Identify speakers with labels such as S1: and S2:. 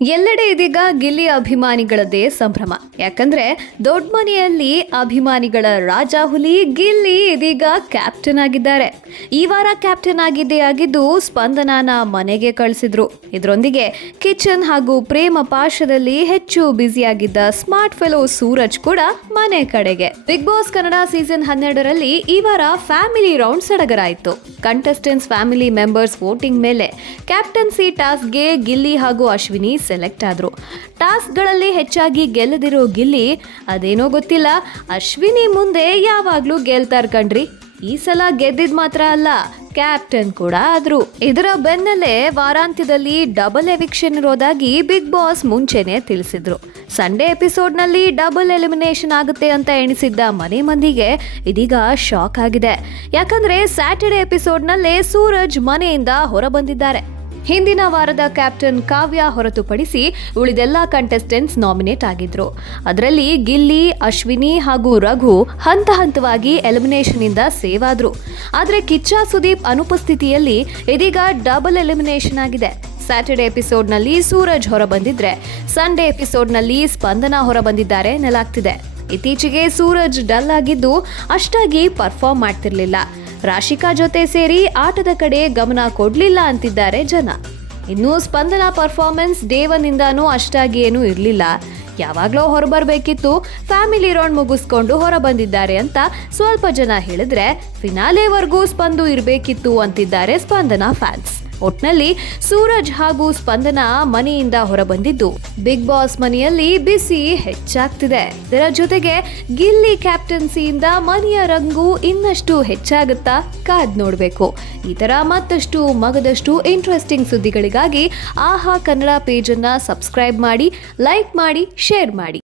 S1: ಎಲ್ಲೆಡೆ ಇದೀಗ ಗಿಲ್ಲಿ ಅಭಿಮಾನಿಗಳದ್ದೇ ಸಂಭ್ರಮ. ಯಾಕಂದ್ರೆ ದೊಡ್ಡ ಮನೆಯಲ್ಲಿ ಅಭಿಮಾನಿಗಳ ರಾಜ ಹುಲಿ ಗಿಲ್ಲಿ ಇದೀಗ ಕ್ಯಾಪ್ಟನ್ ಆಗಿದ್ದಾರೆ. ಈ ವಾರ ಕ್ಯಾಪ್ಟನ್ ಆಗಿದ್ದೇ ಆಗಿದ್ದು ಸ್ಪಂದನಾನ ಮನೆಗೆ ಕಳಿಸಿದ್ರು. ಇದರೊಂದಿಗೆ ಕಿಚನ್ ಹಾಗೂ ಪ್ರೇಮ ಪಾಶದಲ್ಲಿ ಹೆಚ್ಚು ಬ್ಯುಸಿಯಾಗಿದ್ದ ಸ್ಮಾರ್ಟ್ ಫೆಲೋ ಸೂರಜ್ ಕೂಡ ಮನೆ ಕಡೆಗೆ. ಬಿಗ್ ಬಾಸ್ ಕನ್ನಡ ಸೀಸನ್ ಹನ್ನೆರಡರಲ್ಲಿ ಈ ವಾರ ಫ್ಯಾಮಿಲಿ ರೌಂಡ್ ಸಡಗರ ಆಯಿತು ಕಂಟೆಸ್ಟೆಂಟ್ಸ್ ಫ್ಯಾಮಿಲಿ ಮೆಂಬರ್ಸ್ ವೋಟಿಂಗ್ ಮೇಲೆ ಕ್ಯಾಪ್ಟನ್ಸಿ ಟಾಸ್ಕ್ಗೆ ಗಿಲ್ಲಿ ಹಾಗೂ ಅಶ್ವಿನಿ ಸೆಲೆಕ್ಟ್ ಆದರು. ಟಾಸ್ಕ್ಗಳಲ್ಲಿ ಹೆಚ್ಚಾಗಿ ಗೆಲ್ಲದಿರೋ ಗಿಲ್ಲಿ, ಅದೇನೋ ಗೊತ್ತಿಲ್ಲ. ಅಶ್ವಿನಿ ಮುಂದೆ ಯಾವಾಗಲೂ ಗೆಲ್ತಾರ್ ಕಣ್ರಿ. ಈ ಸಲ ಗೆದ್ದಿದ್ ಮಾತ್ರ ಅಲ್ಲ ಕ್ಯಾಪ್ಟನ್ ಕೂಡ ಆದ್ರು. ಇದರ ಬೆನ್ನಲ್ಲೇ ವಾರಾಂತ್ಯದಲ್ಲಿ ಡಬಲ್ ಎವಿಕ್ಷನ್ ಇರೋದಾಗಿ ಬಿಗ್ ಬಾಸ್ ಮುಂಚೆನೆ ತಿಳಿಸಿದ್ರು. ಸಂಡೇ ಎಪಿಸೋಡ್ನಲ್ಲಿ ಡಬಲ್ ಎಲಿಮಿನೇಷನ್ ಆಗುತ್ತೆ ಅಂತ ಎಣಿಸಿದ್ದ ಮನೆ ಮಂದಿಗೆ ಇದೀಗ ಶಾಕ್ ಆಗಿದೆ. ಯಾಕಂದ್ರೆ ಸ್ಯಾಟರ್ಡೆ ಎಪಿಸೋಡ್ನಲ್ಲೇ ಸೂರಜ್ ಮನೆಯಿಂದ ಹೊರಬಂದಿದ್ದಾರೆ. ಹಿಂದಿನ ವಾರದ ಕ್ಯಾಪ್ಟನ್ ಕಾವ್ಯ ಹೊರತುಪಡಿಸಿ ಉಳಿದೆಲ್ಲ ಕಂಟೆಸ್ಟೆಂಟ್ಸ್ ನಾಮಿನೇಟ್ ಆಗಿದ್ರು. ಅದರಲ್ಲಿ ಗಿಲ್ಲಿ, ಅಶ್ವಿನಿ ಹಾಗೂ ರಘು ಹಂತ ಹಂತವಾಗಿ ಎಲಿಮಿನೇಷನ್ ಇಂದ ಸೇವ್ ಆದ್ರು. ಆದರೆ ಕಿಚ್ಚ ಸುದೀಪ್ ಅನುಪಸ್ಥಿತಿಯಲ್ಲಿ ಇದೀಗ ಡಬಲ್ ಎಲಿಮಿನೇಷನ್ ಆಗಿದೆ. ಸ್ಯಾಟರ್ಡೆ ಎಪಿಸೋಡ್ನಲ್ಲಿ ಸೂರಜ್ ಹೊರಬಂದಿದ್ರೆ ಸಂಡೇ ಎಪಿಸೋಡ್ನಲ್ಲಿ ಸ್ಪಂದನ ಹೊರಬಂದಿದ್ದಾರೆ ನೆಲಾಗ್ತಿದೆ ಇತ್ತೀಚೆಗೆ ಸೂರಜ್ ಡಲ್ ಆಗಿದ್ದು ಅಷ್ಟಾಗಿ ಪರ್ಫಾರ್ಮ್ ಮಾಡ್ತಿರ್ಲಿಲ್ಲ. ರಾಶಿಕಾ ಜೊತೆ ಸೇರಿ ಆಟದ ಕಡೆ ಗಮನ ಕೊಡಲಿಲ್ಲ ಅಂತಿದ್ದಾರೆ ಜನ. ಇನ್ನು ಸ್ಪಂದನ ಪರ್ಫಾರ್ಮೆನ್ಸ್ ಡೇ ಒನ್ನಿಂದಾನೂ ಅಷ್ಟಾಗಿ ಏನೂ ಇರಲಿಲ್ಲ. ಯಾವಾಗಲೂ ಹೊರಬರ್ಬೇಕಿತ್ತು. ಫ್ಯಾಮಿಲಿ ರೌಂಡ್ ಮುಗಿಸ್ಕೊಂಡು ಹೊರ ಬಂದಿದ್ದಾರೆ ಅಂತ ಸ್ವಲ್ಪ ಜನ ಹೇಳಿದ್ರೆ ಫಿನಾಲೆವರೆಗೂ ಸ್ಪಂದು ಇರಬೇಕಿತ್ತು ಅಂತಿದ್ದಾರೆ ಸ್ಪಂದನ ಫ್ಯಾನ್ಸ್ ಒಟ್ನಲ್ಲಿ ಸೂರಜ್ ಹಾಗೂ ಸ್ಪಂದನ ಮನೆಯಿಂದ ಹೊರಬಂದಿದ್ದು ಬಿಗ್ ಬಾಸ್ ಮನೆಯಲ್ಲಿ ಬಿಸಿ ಹೆಚ್ಚಾಗ್ತಿದೆ. ಇದರ ಜೊತೆಗೆ ಗಿಲ್ಲಿ ಕ್ಯಾಪ್ಟನ್ಸಿಯಿಂದ ಮನೆಯ ರಂಗು ಇನ್ನಷ್ಟು ಹೆಚ್ಚಾಗುತ್ತಾ ಕಾದ್ ನೋಡಬೇಕು. ಈ ತರ ಮತ್ತಷ್ಟು ಮಗದಷ್ಟು ಇಂಟ್ರೆಸ್ಟಿಂಗ್ ಸುದ್ದಿಗಳಿಗಾಗಿ ಆಹಾ ಕನ್ನಡ ಪೇಜನ್ನು ಸಬ್ಸ್ಕ್ರೈಬ್ ಮಾಡಿ ಲೈಕ್ ಮಾಡಿ ಶೇರ್ ಮಾಡಿ.